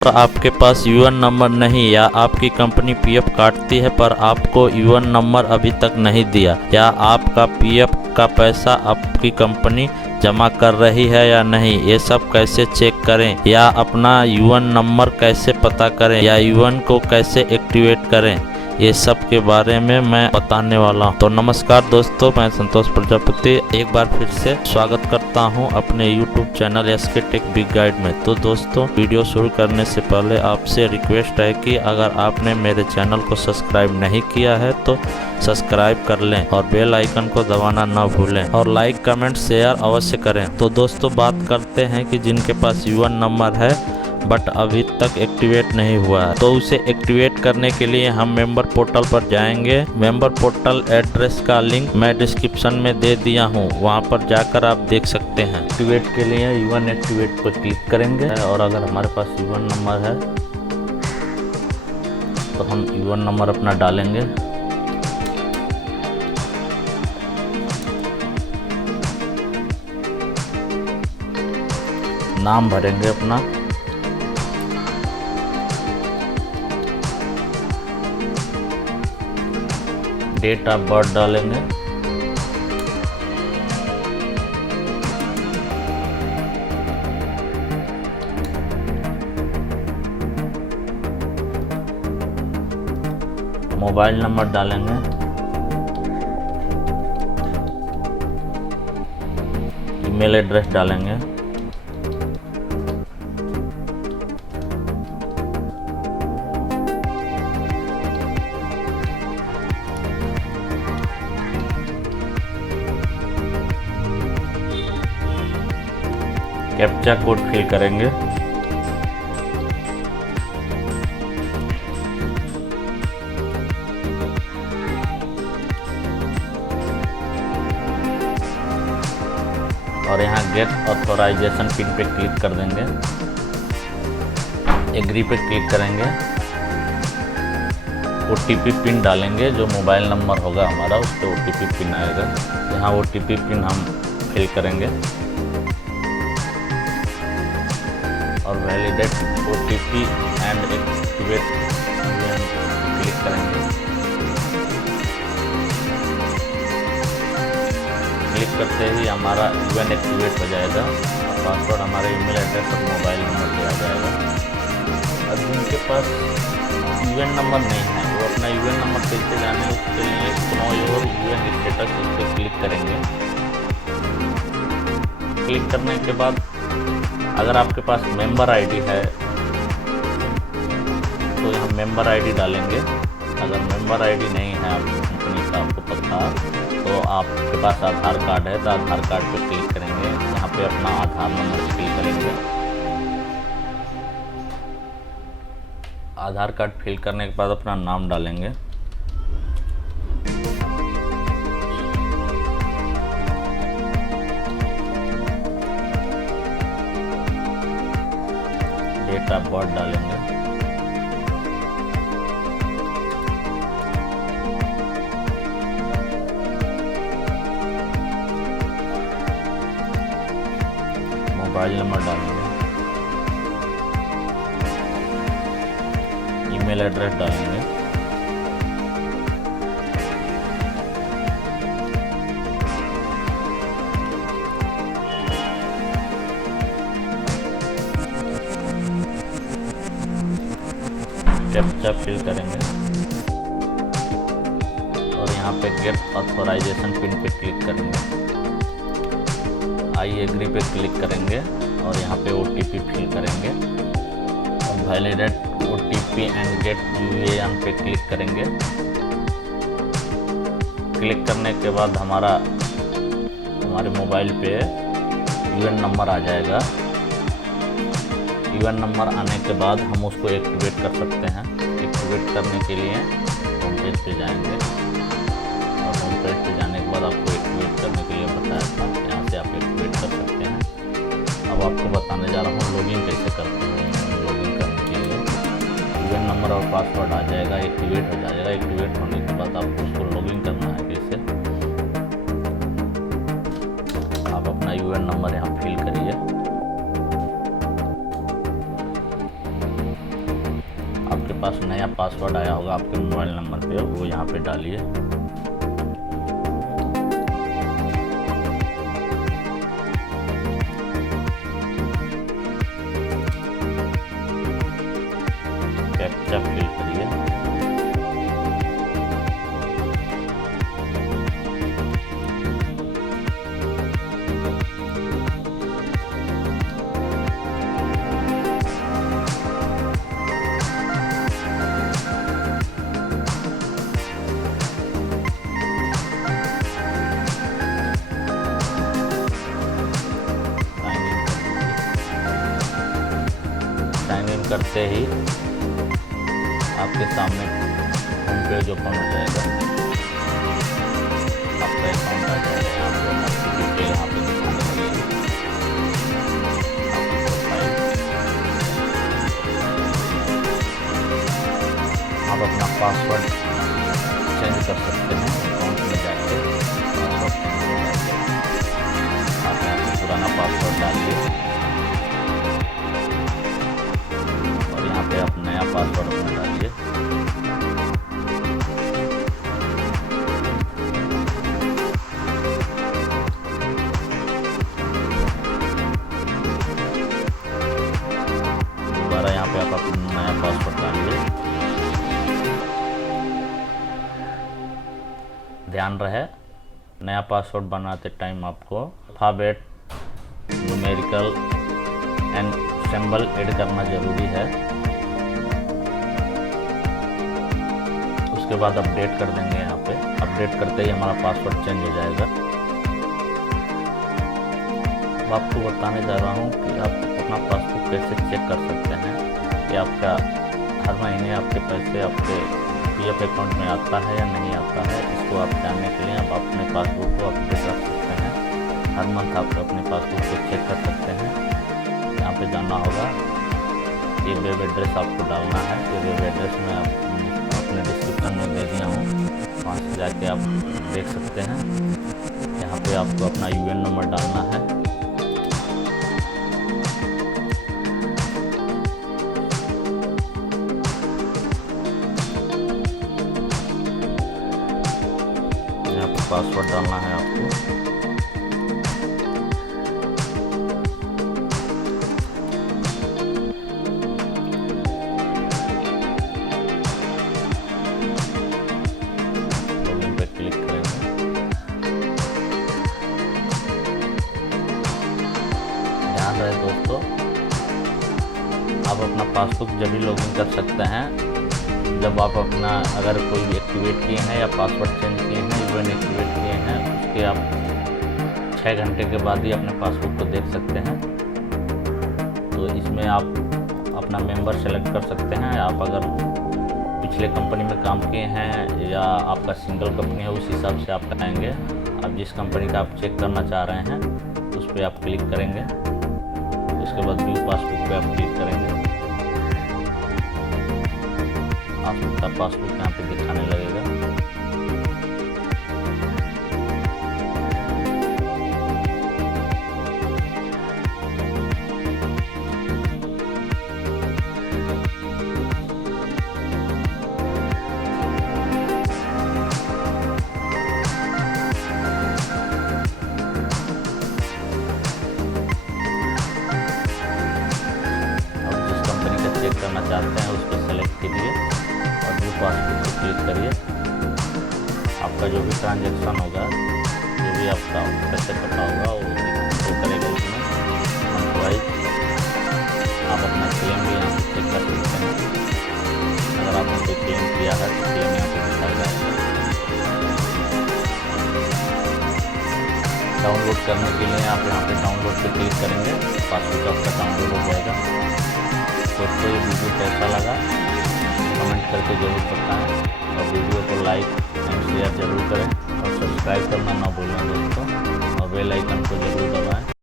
आपके पास UN number नहीं या आपकी कंपनी पीएफ काटती है पर आपको यूएन नंबर अभी तक नहीं दिया, या आपका पीएफ का पैसा आपकी कंपनी जमा कर रही है या नहीं, ये सब कैसे चेक करें, या अपना यूएन नंबर कैसे पता करें, या यूएन को कैसे एक्टिवेट करें, ये सब के बारे में मैं बताने वाला हूँ। तो नमस्कार दोस्तों, मैं संतोष प्रजापति एक बार फिर से स्वागत करता हूँ अपने YouTube channel SK tech big guide में। तो दोस्तों, वीडियो शुरू करने से पहले आपसे रिक्वेस्ट है कि अगर आपने मेरे चैनल को सब्सक्राइब नहीं किया है तो सब्सक्राइब कर लें और बेल आइकन को दबाना ना भूलें और लाइक कमेंट शेयर अवश्य करें। तो दोस्तों, बात करते हैं कि जिनके पास यूएन नंबर है बट अभी तक एक्टिवेट नहीं हुआ है, तो उसे एक्टिवेट करने के लिए हम मेंबर पोर्टल पर जाएंगे। मेंबर पोर्टल एड्रेस का लिंक मैं डिस्क्रिप्शन में दे दिया हूँ, वहाँ पर जाकर आप देख सकते हैं। एक्टिवेट के लिए यूएन एक्टिवेट पर क्लिक करेंगे और अगर हमारे पास यूएन नंबर है तो हम यूएन नंबर अपना डालेंगे। नाम भरेंगे अपना, डेट ऑफ बर्थ डालेंगे, मोबाइल नंबर डालेंगे, ईमेल एड्रेस डालेंगे, कैप्चा कोड फिल करेंगे, और यहाँ गेट ऑथोराइजेशन पिन पे क्लिक कर देंगे, एग्री पे क्लिक करेंगे, ओटीपी पिन डालेंगे, जो मोबाइल नंबर होगा हमारा उस पर ओटीपी पिन आएगा। यहाँ ओटीपी पिन हम फिल करेंगे और validate OTP and activate click करेंगे। क्लिक करते ही हमारा यूएन एक्टिवेट हो जाएगा और पासवर्ड हमारे ईमेल एड्रेस और मोबाइल नंबर पे आ जाएगा। अब जिनके पास यूएन नंबर नहीं है वो अपना यूएन नंबर कैसे जाने, उसके लिए नो योर यूएन स्टेटस इस पर क्लिक करेंगे। क्लिक करने के बाद अगर आपके पास मेंबर आईडी है तो यहाँ मेंबर आईडी डालेंगे। अगर मेंबर आईडी नहीं है आपकी कंपनी का, आपको पता, तो आपके पास आधार कार्ड है तो आधार कार्ड पे क्लिक करेंगे। यहाँ पे अपना आधार नंबर फिल करेंगे। आधार कार्ड फिल करने के बाद अपना नाम डालेंगे, डेट ऑफ बर्थ डालेंगे, मोबाइल नंबर डालेंगे, ईमेल एड्रेस डालेंगे, कैप्चा फिल करेंगे और यहाँ पे गेट ऑथोराइजेशन पिन पे क्लिक करेंगे। आई एग्री पे क्लिक करेंगे और यहाँ पे ओटीपी फिल करेंगे और validate OTP and get UAN पे क्लिक करेंगे। क्लिक करने के बाद हमारे मोबाइल पे यूएन नंबर आ जाएगा। यूएन नंबर आने के बाद हम उसको एक्टिवेट कर सकते हैं। एक्टिवेट करने के लिए होम पेज पे जाएंगे और होम पेज पे जाने के बाद आपको एक्टिवेट करने के लिए बताया था, यहाँ से आप एक्टिवेट कर सकते हैं। अब आपको बताने जा रहा हूँ लॉगिन कैसे करते हैं। लॉगिन करने के लिए यूएन नंबर और पासवर्ड आ जाएगा, एक्टिवेट हो जाएगा। एक्टिवेट होने के बाद आपको उसको लॉगिन करना है। कैसे, आप अपना यूएन नंबर यहाँ फिल करिए, आपके पास नया पासवर्ड आया होगा आपके मोबाइल नंबर पे, वो यहाँ पे डालिए। कैप्चा फिल करिए। साइन इन करते ही आपके सामने होम पेज ओपन हो जाएगा। आपका अकाउंट आ जाएगा। यहाँ पे आपकी डिटेल यहाँ पे दिखाने लगेगी। आप अपना पासवर्ड चेंज कर सकते हैं अकाउंट में जाके। पासवर्ड चेंज हो जाएगा। आप यहाँ पे पुराना पासवर्ड डालिए और यहाँ पे आप नया पासवर्ड अपना डालिए। दोबारा यहाँ पे आप अपना नया पासवर्ड डालिए। ध्यान रहे, नया पासवर्ड बनाते टाइम आपको alphabet, numerical and symbol add करना ज़रूरी है। उसके बाद अपडेट कर देंगे। यहाँ पे अपडेट करते ही हमारा पासवर्ड चेंज हो जाएगा। अब आपको बताने जा रहा हूँ कि आप अपना पासबुक कैसे चेक कर सकते हैं कि आपका हर महीने आपके पैसे आपके पीएफ अकाउंट में आता है या नहीं आता है। इसको आप जानने के लिए आप अपने पासबुक को अपडेट रख सकते हैं। हर मंथ आप अपने पासबुक को चेक कर सकते हैं। यहाँ पे जाना होगा, ये वेब एड्रेस आपको डालना है। ये वेब एड्रेस में आप अपने डिस्क्रिप्शन में दे दिया हूँ, वहाँ से जाके आप देख सकते हैं। यहाँ पे आपको अपना यूएन नंबर डालना है। यहाँ पे पासवर्ड डालना है आपको। क्लिक करेंगे। ध्यान रहे दोस्तों, आप अपना पासबुक जब भी लॉगिन कर सकते हैं जब आप अपना अगर कोई भी एक्टिवेट किए हैं या पासवर्ड चेंज किए हैं, यूएन एक्टिवेट किए हैं, उसके आप 6 घंटे के बाद ही अपने पासबुक को देख सकते हैं। तो इसमें आप अपना मेंबर सेलेक्ट कर सकते हैं। आप अगर पिछले कंपनी में काम किए हैं या आपका सिंगल कंपनी है, उस हिसाब से आप कराएंगे। आप जिस कंपनी का आप चेक करना चाह रहे हैं उस पर आप क्लिक करेंगे। उसके बाद व्यू पासबुक पे आप क्लिक करेंगे। आपका पासबुक यहाँ पे दिखाने लगेगा। चेक करना चाहते हैं उस पर सेलेक्ट कीजिए और व्यू पासबुक पर क्लिक करिए। आपका जो भी ट्रांजैक्शन होगा, जो भी आपका पैसे कटा होगा वो शो करेगा इसमें मंथ वाइज। आप अपना क्लेम भी यहाँ से चेक कर सकते हैं। अगर आपने कोई क्लेम किया है तो क्लेम यहाँ पर दिखाएगा। डाउनलोड करने के लिए आप यहाँ पे डाउनलोड पर क्लिक करेंगे, पासबुक आपका डाउनलोड हो जाएगा। दोस्तों ये वीडियो कैसा लगा कमेंट करके ज़रूर बताएं और वीडियो को लाइक एंड शेयर ज़रूर करें और सब्सक्राइब करना ना भूलें दोस्तों, और बेल आइकन को ज़रूर दबाएं।